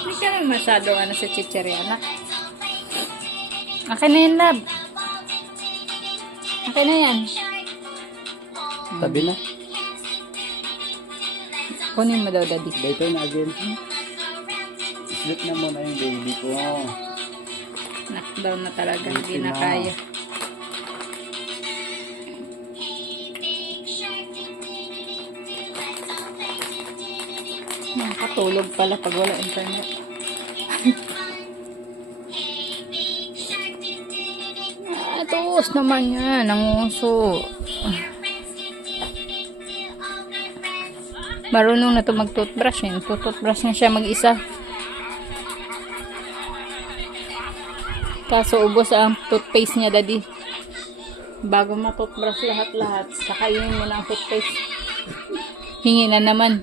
Hindi ka naman masyado sa chichiri, anak. Akin na yan, love. Akin na yan. Tabi na. Kunin mo daw, daddy. Dito na again. Sleep na muna yung baby ko. Knockdown na talaga. Hindi Hindi na na. kaya. Nakatulog pala pag wala internet. Tuos naman yan. Nanguso. Marunong na to mag-toothbrush. Toothbrush na siya mag-isa. Kaso ubos ang toothpaste niya, daddy. Bago ma-toothbrush lahat-lahat, sakainin mo na ang toothpaste. Hingi na naman.